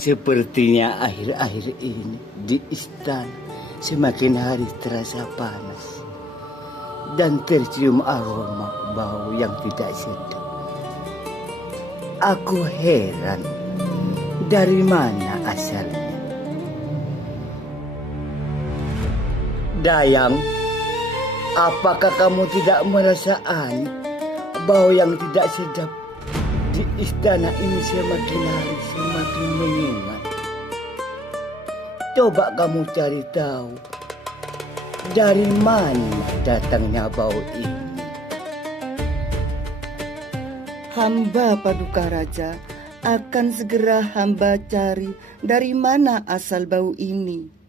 Sepertinya akhir-akhir ini di istana semakin hari terasa panas dan tercium aroma bau yang tidak sedap. Aku heran, dari mana asalnya? Dayang, apakah kamu tidak merasa aneh bau yang tidak sedap di istana ini semakin hari semakin menyengat? Coba kamu cari tahu dari mana datangnya bau ini. Hamba Paduka Raja akan segera hamba cari dari mana asal bau ini.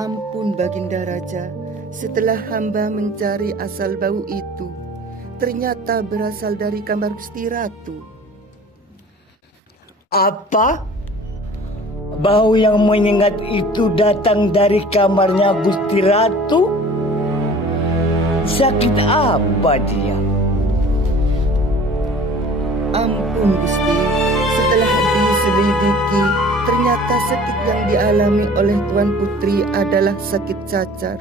Ampun Baginda Raja, setelah hamba mencari asal bau itu, ternyata berasal dari kamar Gusti Ratu. Apa? Bau yang menyengat itu datang dari kamarnya Gusti Ratu? Sakit apa dia? Ampun Gusti, setelah diselidiki, ternyata sakit yang dialami oleh Tuan Putri adalah sakit cacar.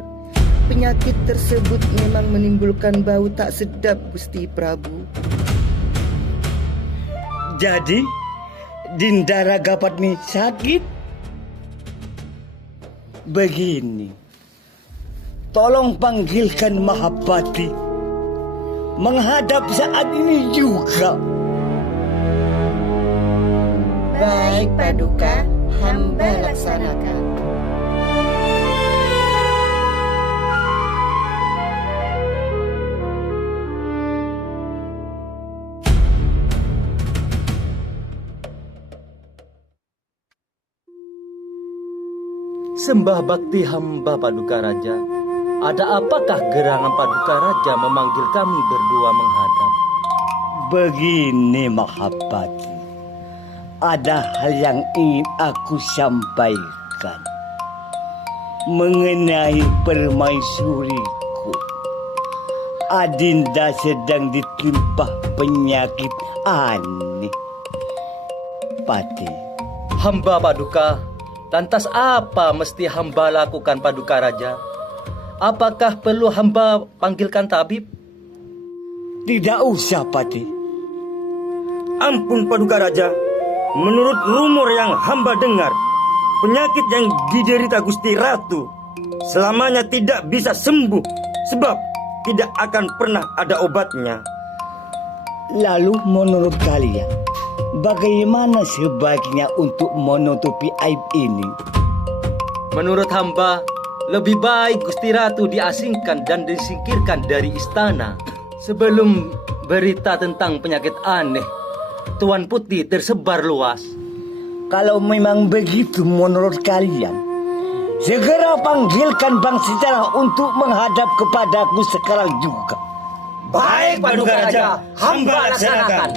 Penyakit tersebut memang menimbulkan bau tak sedap, Gusti Prabu. Jadi, Dinda Ragapatni sakit? Begini, tolong panggilkan Mahapati menghadap saat ini juga. Baik Paduka, hamba laksanakan. Sembah bakti hamba Paduka Raja. Ada apakah gerangan Paduka Raja memanggil kami berdua menghadap? Begini Mahapati, ada hal yang ingin aku sampaikan mengenai permaisuriku. Adinda sedang ditimpa penyakit aneh. Pati, Hamba Paduka, lantas apa mesti hamba lakukan Paduka Raja? Apakah perlu hamba panggilkan tabib? tidak usah Pati. Ampun Paduka Raja, menurut rumor yang hamba dengar, penyakit yang diderita Gusti Ratu selamanya tidak bisa sembuh, sebab tidak akan pernah ada obatnya. Lalu menurut kalian, bagaimana sebaiknya untuk menutupi aib ini? Menurut hamba, lebih baik Gusti Ratu diasingkan dan disingkirkan dari istana sebelum berita tentang penyakit aneh Tuan Putri tersebar luas. Kalau memang begitu menurut kalian, segera panggilkan Bang Sejarah untuk menghadap kepadaku sekarang juga. Baik Paduka Raja, hamba laksanakan.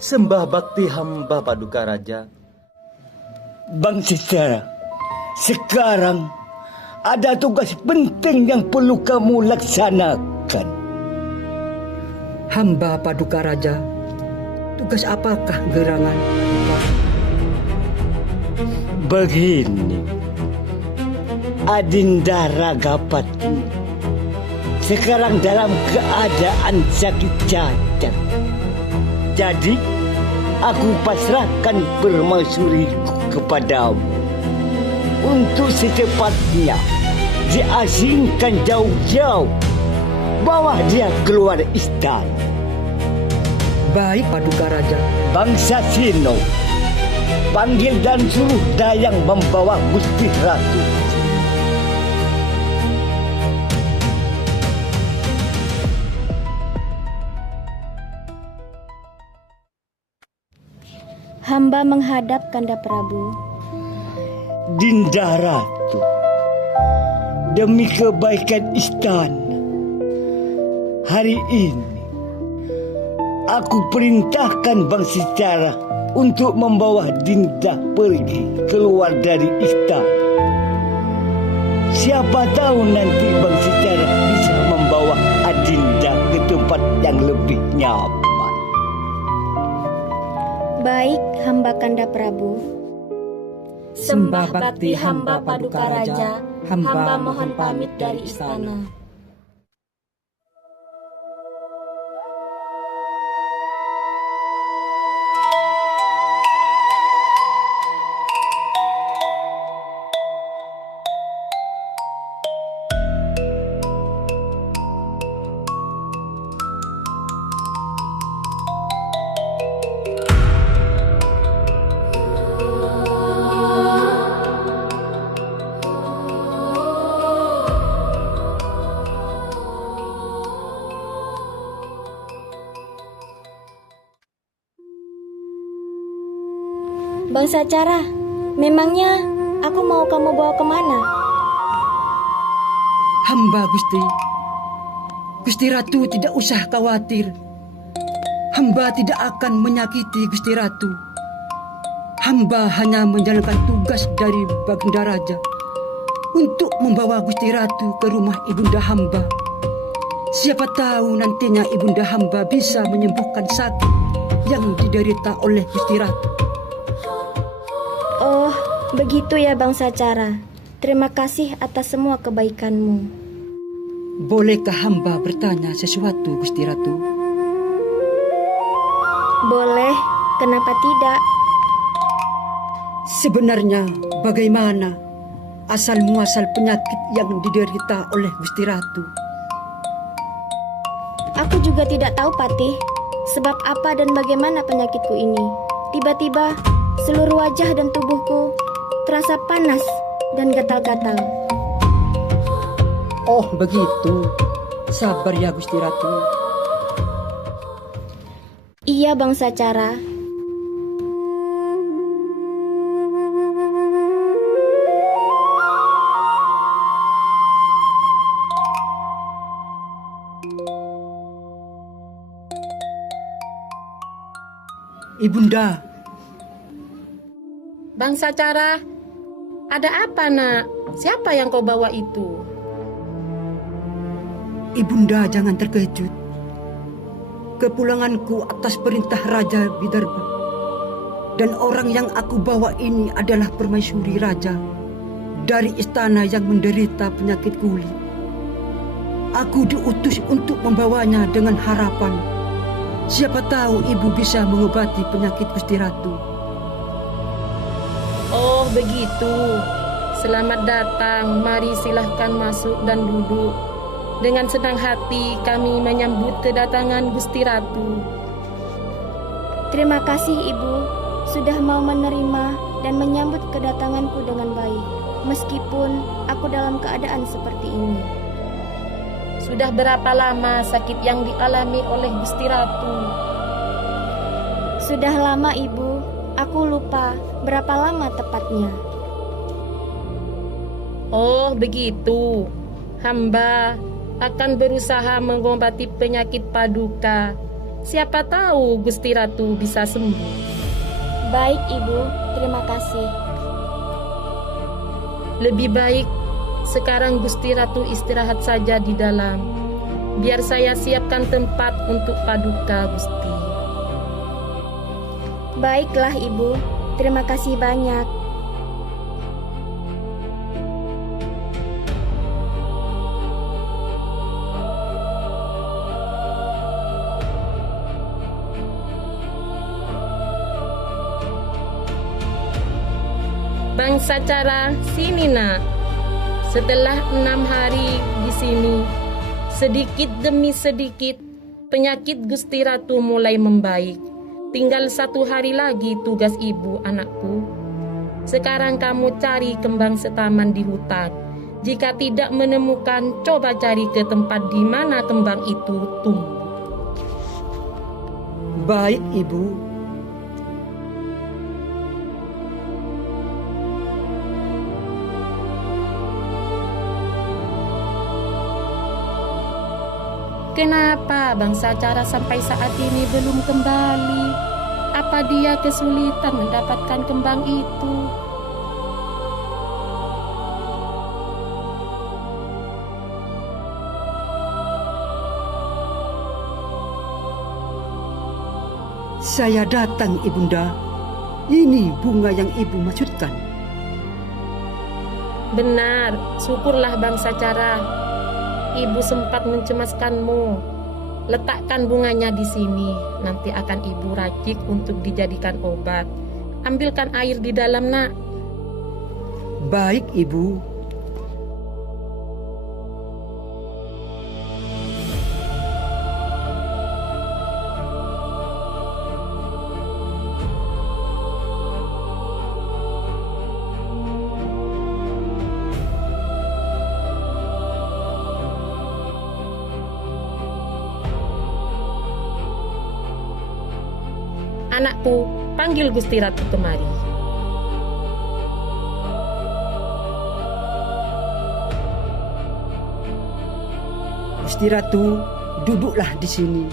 Sembah bakti hamba Paduka Raja. Bang Sejarah, sekarang ada tugas penting yang perlu kamu laksanakan. Hamba Paduka Raja, tugas apakah gerangan? Begini, Adinda Ragapatni sekarang dalam keadaan sakit cacar. Jadi, aku pasrahkan permaisuriku kepadamu untuk secepatnya diasingkan jauh-jauh, bawa dia keluar istana. Baik Paduka Raja. Bangsa Sino, panggil dan suruh Dayang membawa Gusti Ratu. Hamba menghadap Kanda Prabu. Dinda Ratu, demi kebaikan istana, hari ini aku perintahkan Bang Secara untuk membawa Dinda pergi keluar dari istana. Siapa tahu nanti Bang Secara bisa membawa Adinda ke tempat yang lebih nyaman. Baik, hamba Kanda Prabu. Sembah bakti hamba Paduka Raja, hamba mohon pamit dari istana. Bang Sacara, memangnya aku mau kamu bawa kemana? Hamba Gusti. Gusti Ratu tidak usah khawatir. Hamba tidak akan menyakiti Gusti Ratu. Hamba hanya menjalankan tugas dari Baginda Raja untuk membawa Gusti Ratu ke rumah ibunda hamba. Siapa tahu nantinya ibunda hamba bisa menyembuhkan sakit yang diderita oleh Gusti Ratu. Oh, begitu ya Bang Sacara. Terima kasih atas semua kebaikanmu. Bolehkah hamba bertanya sesuatu, Gusti Ratu? Boleh, kenapa tidak? Sebenarnya bagaimana asal-muasal penyakit yang diderita oleh Gusti Ratu? Aku juga tidak tahu, Patih. Sebab apa dan bagaimana penyakitku ini. Tiba-tiba seluruh wajah dan tubuhku terasa panas dan gatal-gatal. Oh begitu. Sabar ya Gusti Ratu. Iya Bang Sacara. Ibunda. Bang Sacara, ada apa nak? Siapa yang kau bawa itu? Ibunda jangan terkejut. Kepulanganku atas perintah Raja Bidarbha. Dan orang yang aku bawa ini adalah permaisuri Raja dari istana yang menderita penyakit kulit. Aku diutus untuk membawanya dengan harapan siapa tahu ibu bisa mengobati penyakit Gusti Ratu. Oh begitu. Selamat datang. Mari silahkan masuk dan duduk. Dengan senang hati kami menyambut kedatangan Gusti Ratu. Terima kasih Ibu sudah mau menerima dan menyambut kedatanganku dengan baik. Meskipun aku dalam keadaan seperti ini. Sudah berapa lama sakit yang dialami oleh Gusti Ratu? Sudah lama Ibu. Aku lupa berapa lama tepatnya. Oh begitu. Hamba akan berusaha mengobati penyakit Paduka. Siapa tahu Gusti Ratu bisa sembuh. Baik Ibu, terima kasih. Lebih baik sekarang Gusti Ratu istirahat saja di dalam. Biar saya siapkan tempat untuk Paduka Gusti. Baiklah Ibu, terima kasih banyak. Bang Sacara, sini nak. Setelah 6 hari di sini, sedikit demi sedikit penyakit Gusti Ratu mulai membaik. Tinggal 1 hari lagi tugas ibu anakku. Sekarang kamu cari kembang setaman di hutan. Jika tidak menemukan, coba cari ke tempat di mana kembang itu tumbuh. Baik Ibu. Kenapa bangsa Cara sampai saat ini belum kembali? Apa dia kesulitan mendapatkan kembang itu? Saya datang, Ibunda. Ini bunga yang Ibu maksudkan. Benar, syukurlah bangsa Cara. Ibu sempat mencemaskanmu. Letakkan bunganya di sini. Nanti akan Ibu racik untuk dijadikan obat. Ambilkan air di dalam, Nak. Baik, Ibu. Anakku, panggil Gusti Ratu kemari. Gusti Ratu, duduklah di sini.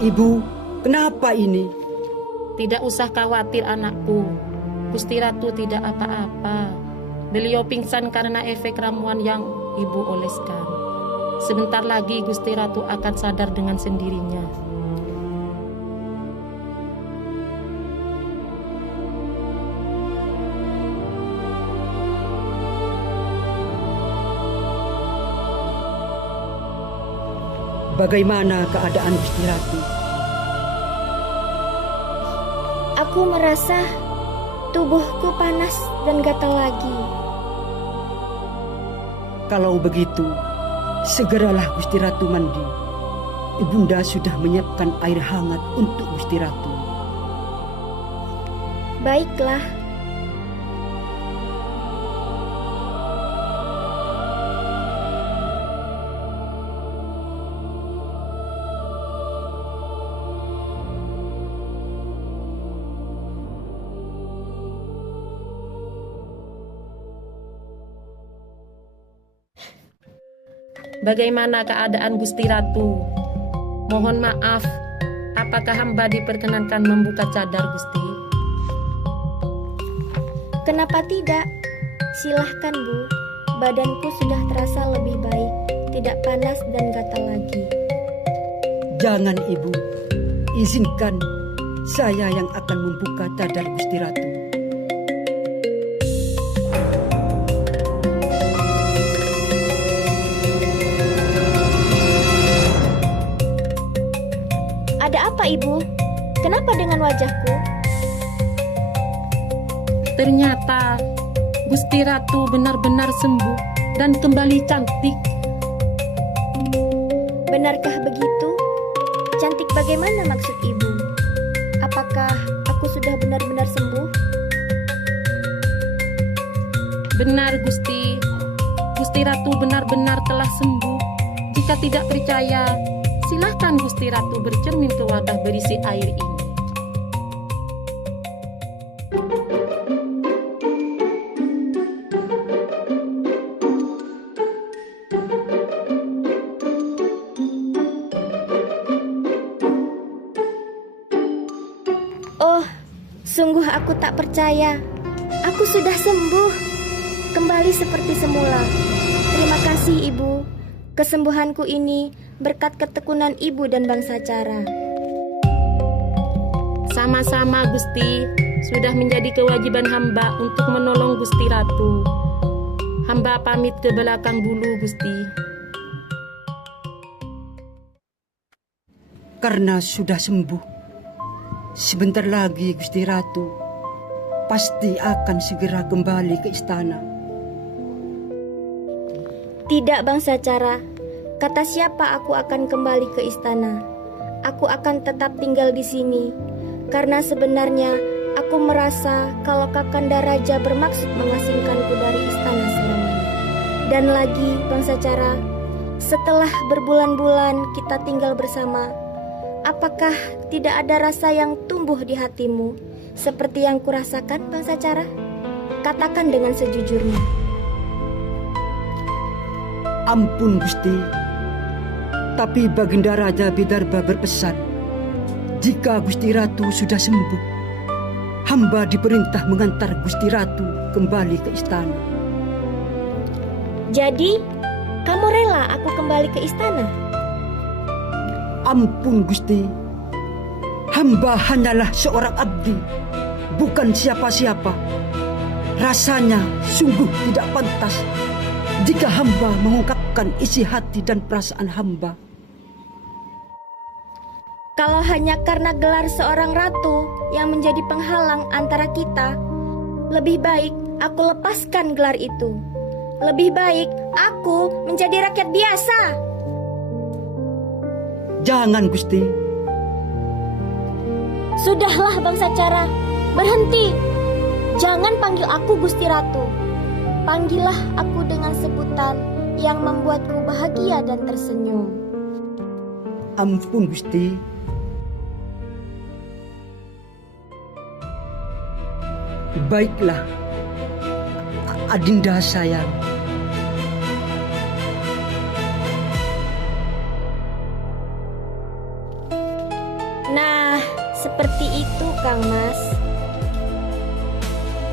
Ibu, kenapa ini? Tidak usah khawatir anakku. Gusti Ratu tidak apa-apa. Beliau pingsan karena efek ramuan yang ibu oleskan. Sebentar lagi Gusti Ratu akan sadar dengan sendirinya. Bagaimana keadaan Gusti Ratu? Aku merasa tubuhku panas dan gatal lagi. Kalau begitu, segeralah Gusti Ratu mandi. Ibunda sudah menyiapkan air hangat untuk Gusti Ratu. Baiklah. bagaimana keadaan Gusti Ratu? Mohon maaf, apakah hamba diperkenankan membuka cadar, Gusti? Kenapa tidak? Silahkan, Bu. Badanku sudah terasa lebih baik, tidak panas dan gatal lagi. Jangan, Ibu. Izinkan saya yang akan membuka cadar Gusti Ratu. Ada apa, Ibu? Kenapa dengan wajahku? Ternyata Gusti Ratu benar-benar sembuh dan kembali cantik. Benarkah begitu? Cantik bagaimana maksud Ibu? Apakah aku sudah benar-benar sembuh? Benar, Gusti. Gusti Ratu benar-benar telah sembuh. Jika tidak percaya, silahkan Gusti Ratu bercermin ke wadah berisi air ini. Oh, sungguh aku tak percaya. Aku sudah sembuh. Kembali seperti semula. Terima kasih, Ibu. Kesembuhanku ini berkat ketekunan Ibu dan bangsa Cara. Sama-sama, Gusti. Sudah menjadi kewajiban hamba untuk menolong Gusti Ratu. Hamba pamit ke belakang dulu, Gusti. Karena sudah sembuh, sebentar lagi Gusti Ratu pasti akan segera kembali ke istana. Tidak, bangsa Cara. Kata siapa aku akan kembali ke istana? Aku akan tetap tinggal di sini. Karena sebenarnya aku merasa kalau Kakanda Raja bermaksud mengasingkanku dari istana selamanya. Dan lagi, bangsa Cara, setelah berbulan-bulan kita tinggal bersama, apakah tidak ada rasa yang tumbuh di hatimu seperti yang kurasakan, bangsa Cara? Katakan dengan sejujurnya. Ampun, Gusti. Tapi Baginda Raja Bidarbha berpesan, jika Gusti Ratu sudah sembuh, hamba diperintah mengantar Gusti Ratu kembali ke istana. Jadi, kamu rela aku kembali ke istana? Ampun, Gusti. Hamba hanyalah seorang abdi, bukan siapa-siapa. Rasanya sungguh tidak pantas jika hamba mengungkapkan isi hati dan perasaan hamba. Kalau hanya karena gelar seorang ratu yang menjadi penghalang antara kita, lebih baik aku lepaskan gelar itu. Lebih baik aku menjadi rakyat biasa. Jangan, Gusti. Sudahlah, bangsa Cara, berhenti. Jangan panggil aku Gusti Ratu. Panggillah aku dengan sebutan yang membuatku bahagia dan tersenyum. Ampun, Gusti. Baiklah, Adinda sayang. Nah, seperti itu, Kang Mas.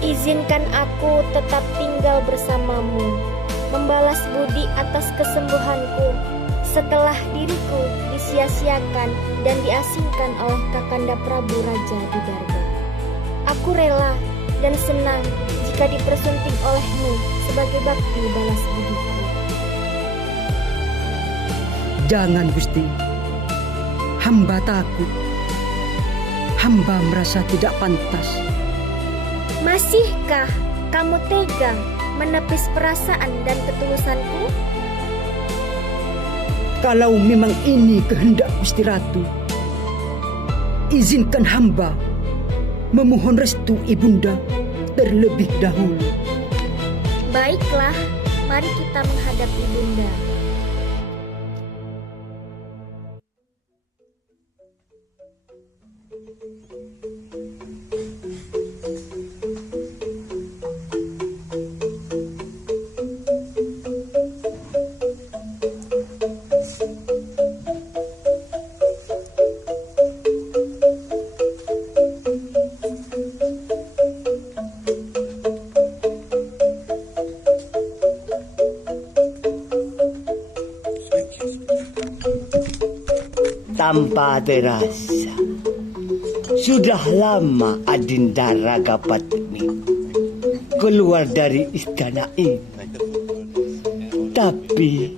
Izinkan aku tetap tinggal bersamamu, membalas budi atas kesembuhanku setelah diriku disia-siakan dan diasingkan oleh Kakanda Prabu Raja Bidarbha. Aku rela dan senang jika dipersunting olehmu sebagai bakti balas budiku. Jangan, Gusti. Hamba takut. Hamba merasa tidak pantas. Masihkah kamu tega menepis perasaan dan ketulusanku? Kalau memang ini kehendak Gusti Ratu, izinkan hamba memohon restu Ibunda terlebih dahulu. Baiklah, mari kita menghadap Ibunda. Tanpa terasa, sudah lama Adinda Ragapatmi keluar dari istana ini. Tapi,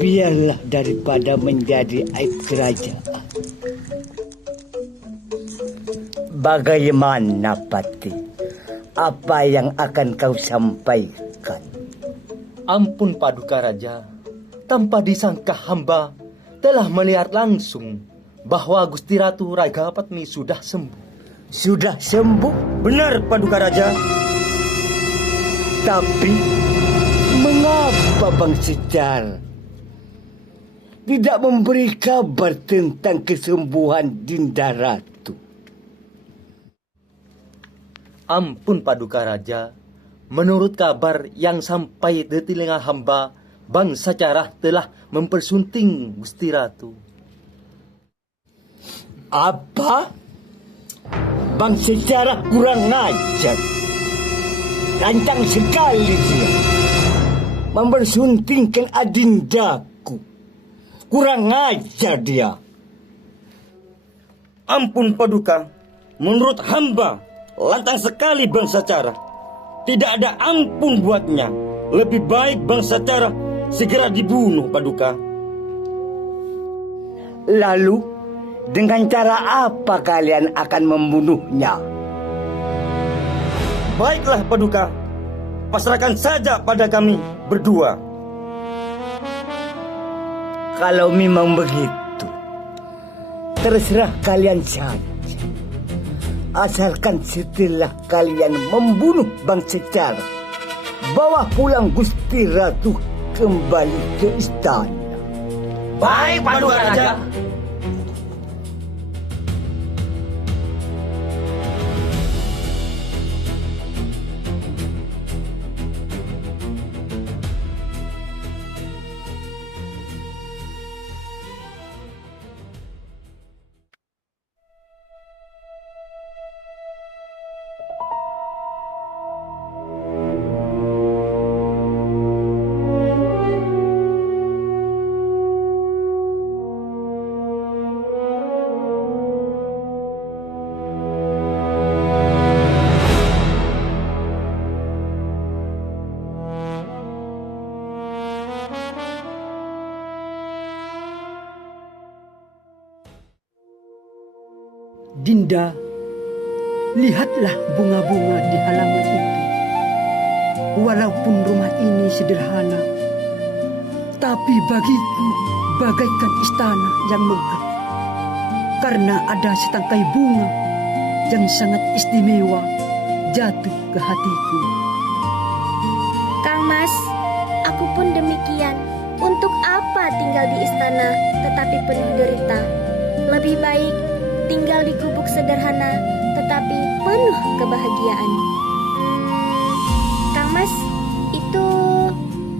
biarlah daripada menjadi aib kerajaan. Bagaimana, Pati? Apa yang akan kau sampaikan? Ampun Paduka Raja, tanpa disangka hamba telah melihat langsung bahwa Gusti Ratu Ragapatmi sudah sembuh. Sudah sembuh? Benar, Paduka Raja. Tapi, mengapa Bang Secar tidak memberi kabar tentang kesembuhan Dinda Ratu? Ampun Paduka Raja, menurut kabar yang sampai di telinga hamba, Bang Sacarah telah mempersunting Gusti Ratu. Apa? Bang Secarah kurang ajar. Lancang sekali dia mempersuntingkan adindaku. Kurang ajar dia. Ampun Paduka, menurut hamba lantang sekali Bang Sacarah. Tidak ada ampun buatnya. Lebih baik Bang Sacarah segera dibunuh, Paduka. Lalu, dengan cara apa kalian akan membunuhnya? Baiklah Paduka, pasrahkan saja pada kami berdua. Kalau memang begitu, terserah kalian saja. Asalkan setelah kalian membunuh Bang Secar, bawa pulang Gusti Ratu kembali ke istana. Baik Paduka Raja. Dinda, lihatlah bunga-bunga di halaman itu. Walaupun rumah ini sederhana, tapi bagiku bagaikan istana yang megah. Karena ada setangkai bunga yang sangat istimewa jatuh ke hatiku. Kang Mas, aku pun demikian. Untuk apa tinggal di istana tetapi penuh derita? Lebih baik tinggal di gubuk sederhana tetapi penuh kebahagiaan. Kang Mas, itu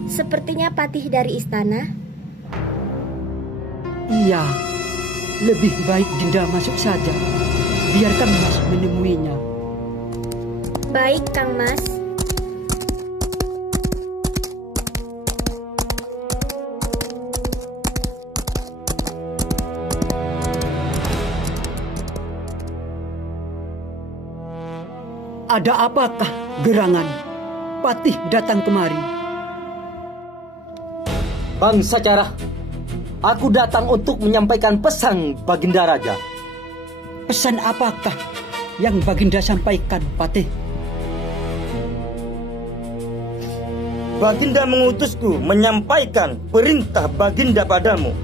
sepertinya patih dari istana. Iya, lebih baik Dinda masuk saja. Biarkan Mas menemuinya. Baik, Kang Mas. Ada apakah gerangan? Patih datang kemari. Bang Sacarah, aku datang untuk menyampaikan pesan Baginda Raja. Pesan apakah yang Baginda sampaikan, Patih? Baginda mengutusku menyampaikan perintah Baginda padamu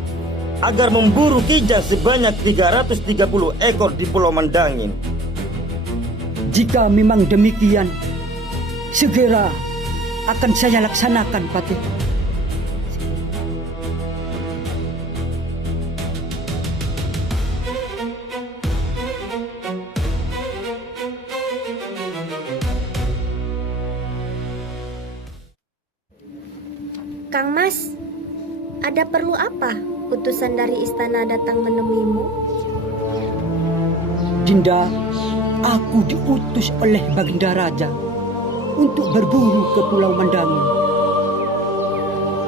agar memburu kijang sebanyak 330 ekor di Pulau Mandangin. Jika memang demikian, segera akan saya laksanakan, Patih. Kang Mas, ada perlu apa utusan dari istana datang menemuimu? Dinda, aku diutus oleh Baginda Raja untuk berburu ke Pulau Mandangin.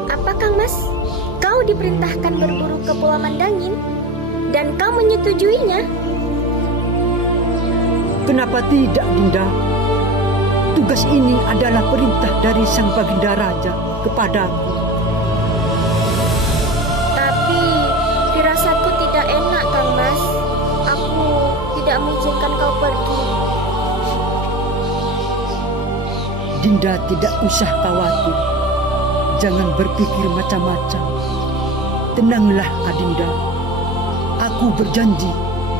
Apa Kang Mas? kau diperintahkan berburu ke Pulau Mandangin dan kau menyetujuinya. Kenapa tidak, Dinda? Tugas ini adalah perintah dari Sang Baginda Raja kepadaku. Tapi firasatku tidak enak, Kang Mas. Aku tidak mengizinkan kau pergi. Dinda tidak usah khawatir. Jangan berpikir macam-macam. Tenanglah, Adinda. Aku berjanji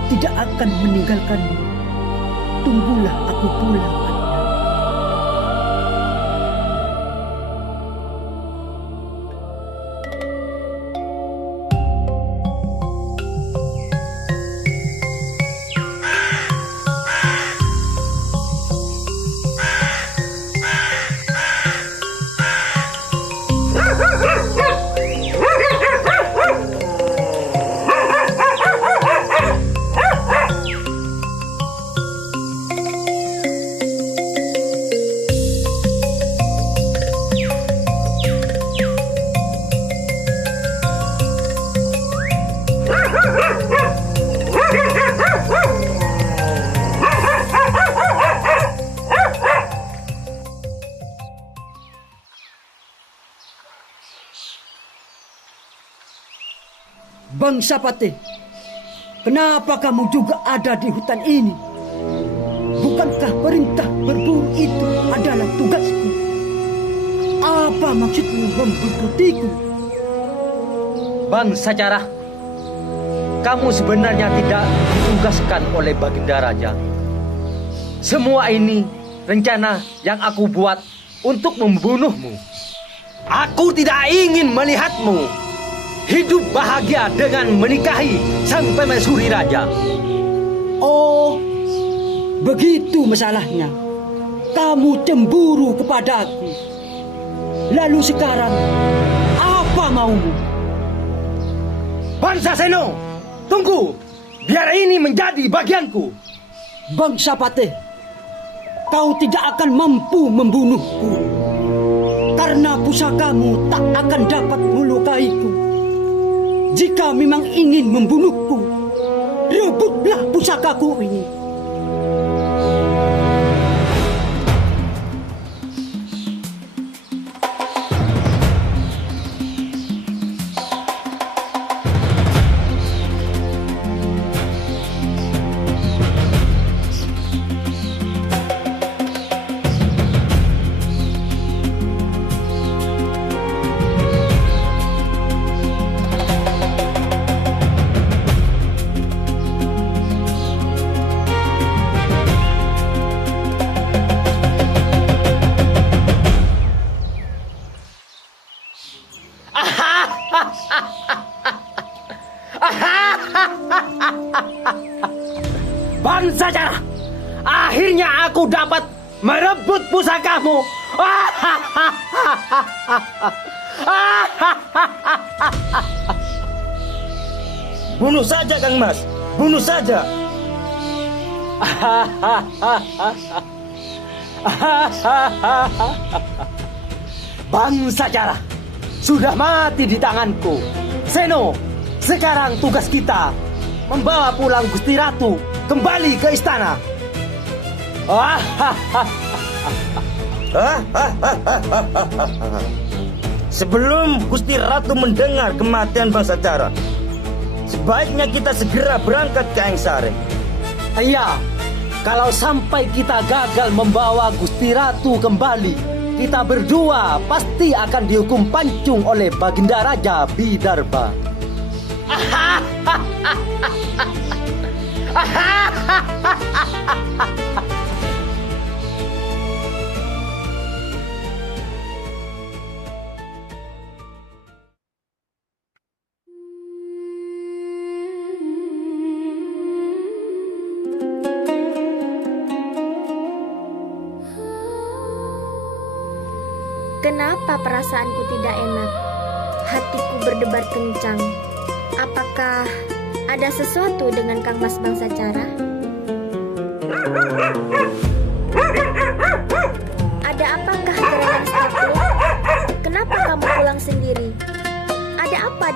tidak akan meninggalkanmu. Tunggulah aku pulang, Adinda. Bangsa Patih, kenapa kamu juga ada di hutan ini? Bukankah perintah berburu itu adalah tugasku? Apa maksudmu membuntuti-ku? Bangsa Cara, kamu sebenarnya tidak ditugaskan oleh Baginda Raja. Semua ini rencana yang aku buat untuk membunuhmu. Aku tidak ingin melihatmu hidup bahagia dengan menikahi sang permaisuri raja. Oh, begitu masalahnya. Kamu cemburu kepadaku. Lalu sekarang, apa maumu? Bangsa Seno, tunggu. Biar ini menjadi bagianku. Bangsa Patih, kau tidak akan mampu membunuhku. Karena pusakamu tak akan dapat melukaiku. Jika memang ingin membunuhku, rebutlah pusakaku ini. Bangsa Cara, akhirnya aku dapat merebut pusakamu. Bunuh saja, Kang Mas. Bunuh saja. Bangsa Cara sudah mati di tanganku. Seno, sekarang tugas kita membawa pulang Gusti Ratu kembali ke istana. Sebelum Gusti Ratu mendengar kematian Bangsa Cara, sebaiknya kita segera berangkat ke Engsare. Iya, kalau sampai kita gagal membawa Gusti Ratu kembali, kita berdua pasti akan dihukum pancung oleh Baginda Raja Bidarba. Kenapa perasaanku tidak enak? Hatiku berdebar kencang. Apakah ada sesuatu dengan Kang Mas Bangsa Cara? Ada apakah gerangan Staklu? Kenapa kamu pulang sendiri? Ada apa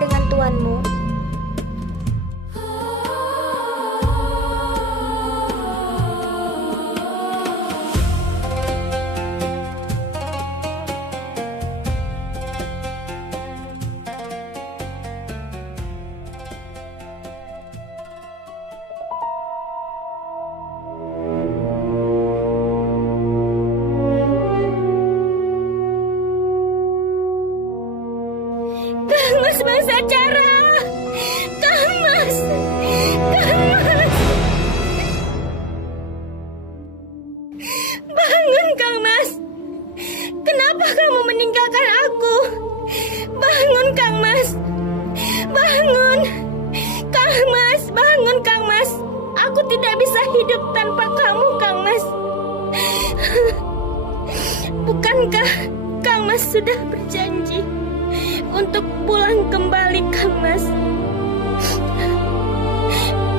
Bangun, Kang Mas. Kenapa kamu meninggalkan aku? Bangun, Kang Mas. Bangun. Kang Mas, bangun, Kang Mas. Aku tidak bisa hidup tanpa kamu, Kang Mas. Bukankah Kang Mas sudah berjanji untuk pulang kembali, Kang Mas?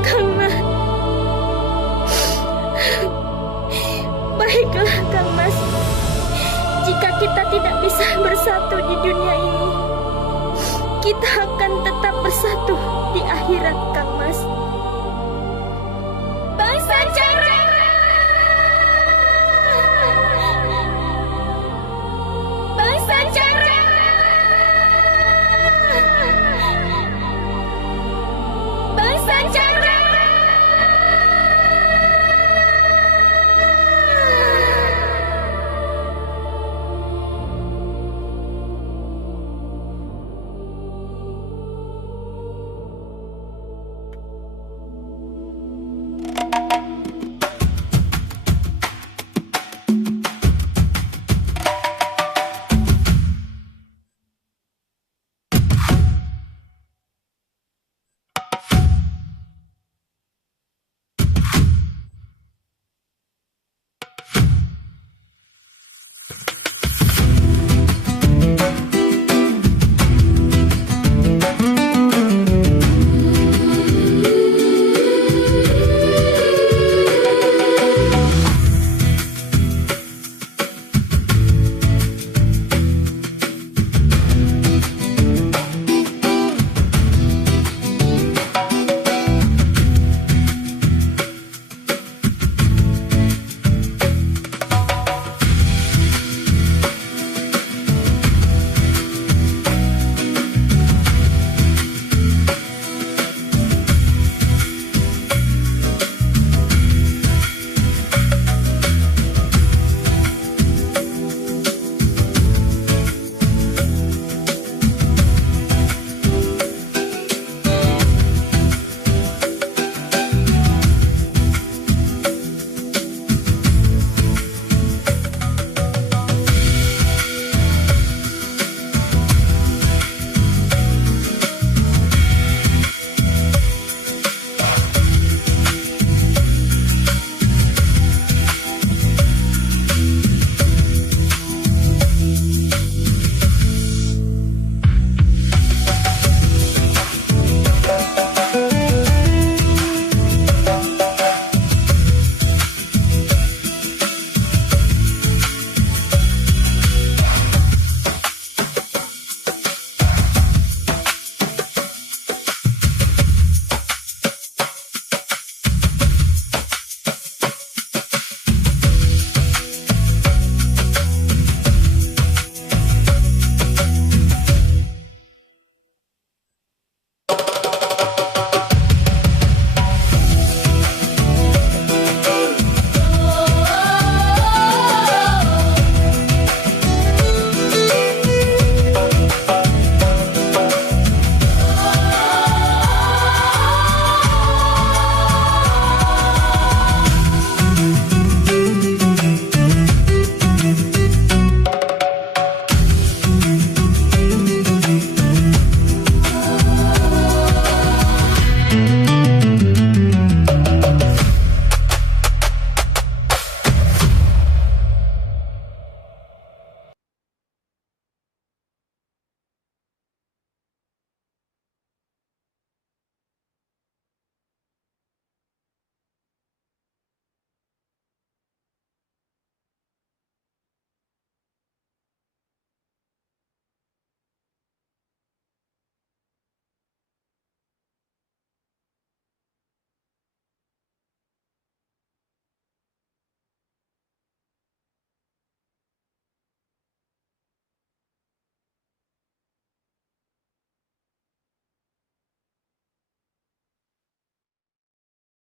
Kang Mas. Baiklah, Kang Mas. Jika kita tidak bisa bersatu di dunia ini, kita akan tetap bersatu di akhirat, Kang Mas.